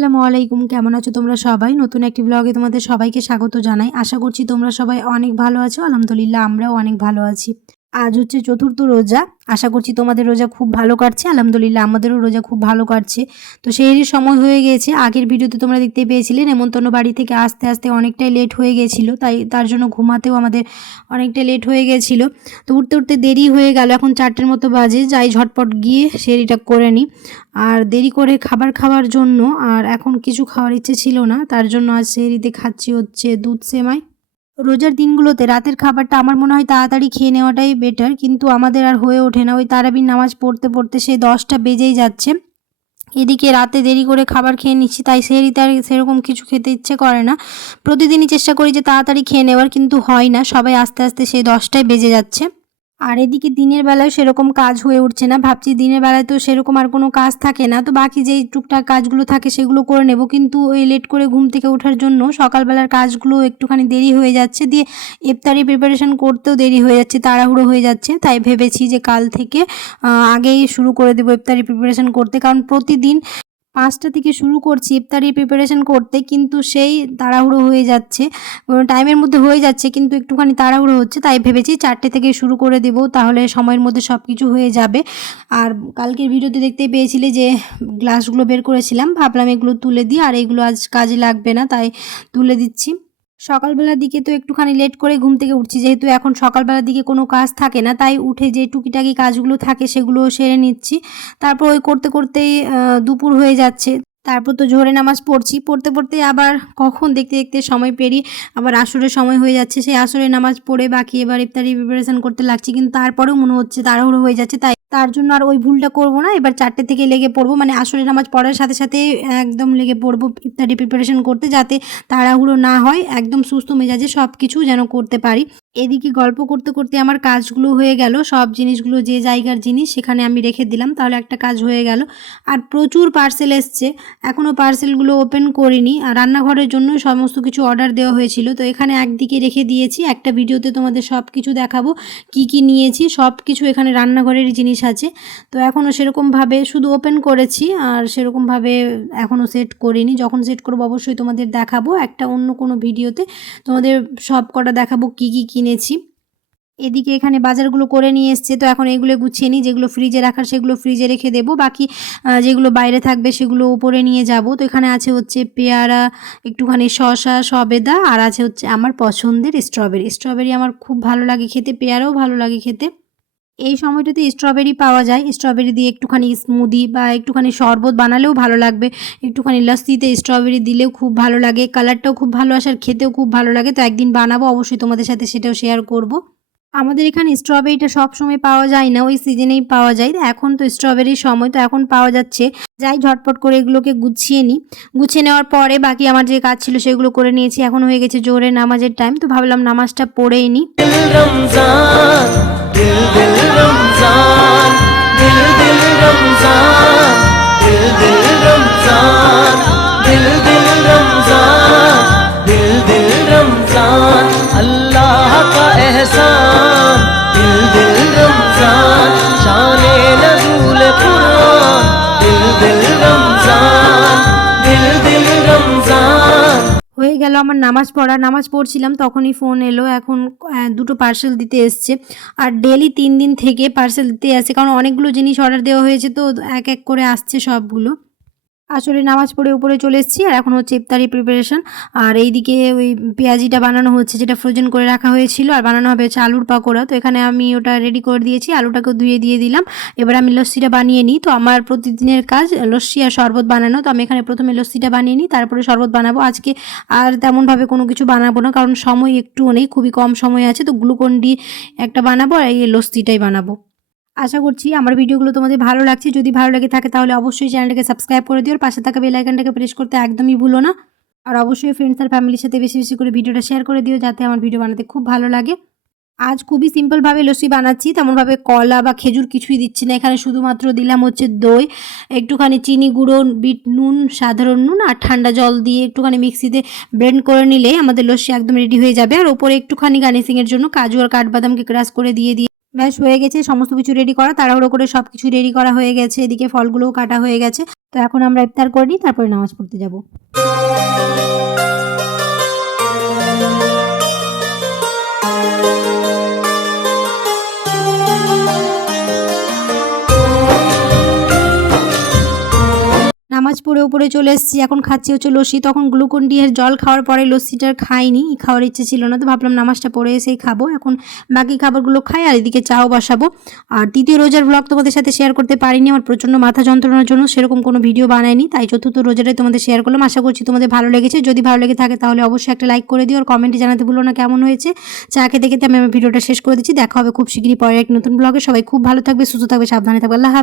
আসসালামু আলাইকুম, কেমন আছো তোমরা সবাই? নতুন একটি ব্লগে তোমাদের সবাইকে স্বাগত জানাই। আশা করছি তোমরা সবাই অনেক ভালো আছো। আলহামদুলিল্লাহ আমরাও অনেক ভালো আছি। আজ হচ্ছে চতুর্থ রোজা। আশা করছি তোমাদের রোজা খুব ভালো কাটছে। আলহামদুলিল্লাহ আমাদেরও রোজা খুব ভালো কাটছে। তো সেহেরির সময় হয়ে গিয়েছে। আগের ভিডিওতে তোমরা দেখতে পেয়েছিলে নেমন্তন্ন বাড়ি থেকে আসতে আসতে অনেকটাই লেট হয়ে গিয়েছিলো, তাই তার জন্য ঘুমাতেও আমাদের অনেকটাই লেট হয়ে গিয়েছিলো। তো উঠতে উঠতে দেরি হয়ে গেল, এখন 4টের মতো বাজে। যাই ঝটপট গিয়ে সেহরিটা করে নিই। আর দেরি করে খাবার খাওয়ার জন্য আর এখন কিছু খাওয়ার ইচ্ছে ছিল না, তার জন্য আজ সেহরিতে খাচ্ছি হচ্ছে দুধ সেমাই। রোজার দিনগুলোতে রাতের খাবারটা আমার মনে হয় তাড়াতাড়ি খেয়ে নেওয়াটাই বেটার, কিন্তু আমাদের আর হয়ে ওঠে না। ওই তারাবির নামাজ পড়তে পড়তে সেই 10টা বেজেই যাচ্ছে। এদিকে রাতে দেরি করে খাবার খেয়ে নিচ্ছি, তাই সেহরিতে আর সেরকম কিছু খেতে ইচ্ছে করে না। প্রতিদিনই চেষ্টা করি যে তাড়াতাড়ি খেয়ে নেওয়ার, কিন্তু হয় না। সবাই আস্তে আস্তে সেই 10টায় বেজে যাচ্ছে। আর এদিকে দিনের বেলায় সেরকম কাজ হয়ে উঠছে না। ভাবছি দিনের বেলায় তো সেরকম আর কোনো কাজ থাকে না, তো বাকি যেই টুকটাক কাজগুলো থাকে সেগুলো করে নেব, কিন্তু ওই লেট করে ঘুম থেকে ওঠার জন্য সকালবেলার কাজগুলো একটুখানি দেরি হয়ে যাচ্ছে। দিয়ে ইফতারি প্রিপারেশন করতেও দেরি হয়ে যাচ্ছে, তাড়াহুড়ো হয়ে যাচ্ছে। তাই ভেবেছি যে কাল থেকে আগেই শুরু করে দেবো ইফতারি প্রিপারেশন করতে, কারণ প্রতিদিন 5টা থেকে শুরু করছি ইফতারির প্রিপারেশন করতে, কিন্তু সেই তাড়াহুড়ো হয়ে যাচ্ছে। টাইমের মধ্যে হয়ে যাচ্ছে কিন্তু একটুখানি তাড়াহুড়ো হচ্ছে, তাই ভেবেছি 4টে থেকে শুরু করে দেব, তাহলে সময়ের মধ্যে সব কিছু হয়ে যাবে। আর কালকের ভিডিওতে দেখতেই পেয়েছিলে যে গ্লাসগুলো বের করেছিলাম, ভাবলাম এগুলো তুলে দিই, আর এগুলো আজ কাজে লাগবে না, তাই তুলে দিচ্ছি। সকালবেলার দিকে তো একটুখানি লেট করে ঘুম থেকে উঠছি, যেহেতু এখন সকালবেলার দিকে কোনো কাজ থাকে না, তাই উঠে যে টুকিটাকি কাজগুলো থাকে সেগুলো সেরে নিচ্ছি। তারপর ওই করতে করতেই দুপুর হয়ে যাচ্ছে। তারপর তো জোহরের নামাজ পড়ছি, পড়তে পড়তে আবার কখন দেখতে দেখতে সময় পেরিয়ে আবার আসরের সময় হয়ে যাচ্ছে। সেই আসরের নামাজ পড়ে বাকি এবার ইফতারি প্রিপারেশন করতে লাগছি, কিন্তু তারপরেও মনে হচ্ছে তাড়াহুড়ো হয়ে যাচ্ছে, তাই তার জন্য আর ওই ভুলটা করব না। এবার 4টে থেকে লেগে পড়বো, মানে আসরের নামাজ পড়ার সাথে সাথে একদম লেগে পড়বো ইফতারি প্রিপারেশন করতে, যাতে তাড়াহুড়ো না হয়, একদম সুস্থ মেজাজে সব কিছু যেন করতে পারি। এদিকে গল্প করতে করতে আমার কাজগুলো হয়ে গেল। সব জিনিসগুলো যে জায়গার জিনিস সেখানে আমি রেখে দিলাম, তাহলে একটা কাজ হয়ে গেল। আর প্রচুর পার্সেল এসছে, এখনও পার্সেলগুলো ওপেন করিনি। আর রান্নাঘরের জন্য সমস্ত কিছু অর্ডার দেওয়া হয়েছিল, তো এখানে একদিকে রেখে দিয়েছি। একটা ভিডিওতে তোমাদের সব কিছু দেখাবো কি কি নিয়েছি, সব কিছু এখানে রান্নাঘরের জিনিস আছে। তো এখনও সেরকমভাবে শুধু ওপেন করেছি, আর সেরকমভাবে এখনও সেট করিনি। যখন সেট করবো অবশ্যই তোমাদের দেখাবো একটা অন্য কোনো ভিডিওতে, তোমাদের সব কটা দেখাবো কি কি কিনেছি। এদিকে এখানে বাজারগুলো করে নিয়ে এসছে, তো এখন এগুলো গুছিয়ে নিই। যেগুলো ফ্রিজে রাখার সেগুলো ফ্রিজে রেখে দেবো, বাকি যেগুলো বাইরে থাকবে সেগুলো উপরে নিয়ে যাব। তো এখানে আছে হচ্ছে পেয়ারা, একটুখানি শসা, সবেদা, আর আছে হচ্ছে আমার পছন্দের স্ট্রবেরি। স্ট্রবেরি আমার খুব ভালো লাগে খেতে, পেয়ারাও ভালো লাগে খেতে। এই সময়টাতে স্ট্রবেরি পাওয়া যায়, স্ট্রবেরি দিয়ে একটুখানি স্মুদি বা একটুখানি শরবত বানালেও ভালো লাগবে। একটুখানি লস্যিতে স্ট্রবেরি দিলেও খুব ভালো লাগে, কালারটাও খুব ভালো আসে আর খেতেও খুব ভালো লাগে। তো একদিন বানাবো, অবশ্যই তোমাদের সাথে সেটাও শেয়ার করব। আমাদের এখানে স্ট্রবেরিটা সবসময় পাওয়া যায় না, ওই সিজনেই পাওয়া যায়। এখন তো স্ট্রবেরির সময়, তো এখন পাওয়া যাচ্ছে। যাই ঝটপট করে এগুলোকে গুছিয়ে নিই। গুছিয়ে নেওয়ার পরে বাকি আমার যে কাজ ছিল সেগুলো করে নিয়েছি। এখন হয়ে গেছে জোহরের নামাজের টাইম, তো ভাবলাম নামাজটা পড়েই নিই। হয়ে গেল আমার নামাজ পড়া। নামাজ পড়ছিলাম তখনই ফোন এলো, এখন দুটো পার্সেল দিতে এসছে। আর ডেলি 3 দিন থেকে পার্সেল দিতে আসছে, কারণ অনেকগুলো জিনিস অর্ডার দেওয়া হয়েছে, তো এক এক করে আসছে সবগুলো। আসলে নামাজ পড়ে উপরে চলে এসেছি, আর এখন হচ্ছে ইফতারি প্রিপারেশন। আর এইদিকে ওই পেঁয়াজিটা বানানো হচ্ছে, যেটা ফ্রোজেন করে রাখা হয়েছিল, আর বানানো হবে হচ্ছে আলুর পাকোড়া। তো এখানে আমি ওটা রেডি করে দিয়েছি, আলুটাকেও ধুয়ে দিয়ে দিলাম। এবার আমি লস্যিটা বানিয়ে নিই। তো আমার প্রতিদিনের কাজ লস্যি আর শরবত বানানো, তো আমি এখানে প্রথমে লস্যিটা বানিয়ে নিই, তারপরে শরবত বানাবো। আজকে আর তেমনভাবে কোনো কিছু বানাবো না, কারণ সময় একটুও নেই, খুবই কম সময় আছে। তো গ্লুকন ডি একটা বানাবো, আর এই লস্যিটাই বানাবো। আশা করছি আমার ভিডিওগুলো তোমাদের ভালো লাগছে। যদি ভালো লেগে থাকে তাহলে অবশ্যই চ্যানেলটাকে সাবস্ক্রাইব করে দিও, আর পাশে থাকা বেল আইকনটাকে প্রেস করতে একদমই ভুলো না। আর অবশ্যই ফ্রেন্ডস আর ফ্যামিলির সাথে বেশি বেশি করে ভিডিওটা শেয়ার করে দিও, যাতে আমার ভিডিও বানাতে খুব ভালো লাগে। আজ খুবই সিম্পলভাবে লস্যি বানাচ্ছি, তেমনভাবে কলা বা খেজুর কিছুই দিচ্ছি না। এখানে শুধুমাত্র দিলাম হচ্ছে দই, একটুখানি চিনি গুঁড়ো, বিট নুন, সাধারণ নুন, আর ঠান্ডা জল দিয়ে একটুখানি মিক্সিতে ব্লেন্ড করে নিলে আমাদের লস্যি একদম রেডি হয়ে যাবে। আর ওপরে একটুখানি গার্নিশিংয়ের জন্য কাজু আর কাঠবাদামকে ক্রাশ করে দিয়ে ব্যাস হয়ে গেছে সমস্ত কিছু রেডি করা, তাড়াহুড়ো করে সব কিছু রেডি করা হয়ে গেছে, এদিকে ফলগুলোও কাটা হয়ে গেছে। তো এখন আমরা ইফতার করে নিই, তারপরে নামাজ পড়তে যাব। নামাজ পড়ে উপরে চলে এসেছি, এখন খাচ্ছি হচ্ছে লস্যি। তখন গ্লুকন ডি এর জল খাওয়ার পরে লস্যিটা খাইনি, খাওয়ার ইচ্ছে ছিল না, তো ভাবলাম নামাজটা পড়ে এসেই খাবো। এখন বাকি খাবারগুলো খাই আর এদিকে চাও বসাবো। আর তৃতীয় রোজার ব্লগ তোমাদের সাথে শেয়ার করতে পারিনি, আমার প্রচণ্ড মাথা যন্ত্রণার জন্য সেরকম কোনো ভিডিও বানাইনি, তাই চতুর্থ রোজাটাই তোমাদের শেয়ার করলাম। আশা করছি তোমাদের ভালো লেগেছে, যদি ভালো লেগে থাকে তাহলে অবশ্যই একটা লাইক করে দিও আর কমেন্টে জানাতে ভুলো না কেমন হয়েছে। চা খেতে খেতে আমি আমার ভিডিওটা শেষ করে দিচ্ছি, দেখা হবে খুব শীঘ্রই পরের এক নতুন ব্লগে। সবাই খুব ভালো থাকবে, সুস্থ থাকবে, সাবধানে থাকবে। আল্লাহ হাফেজ।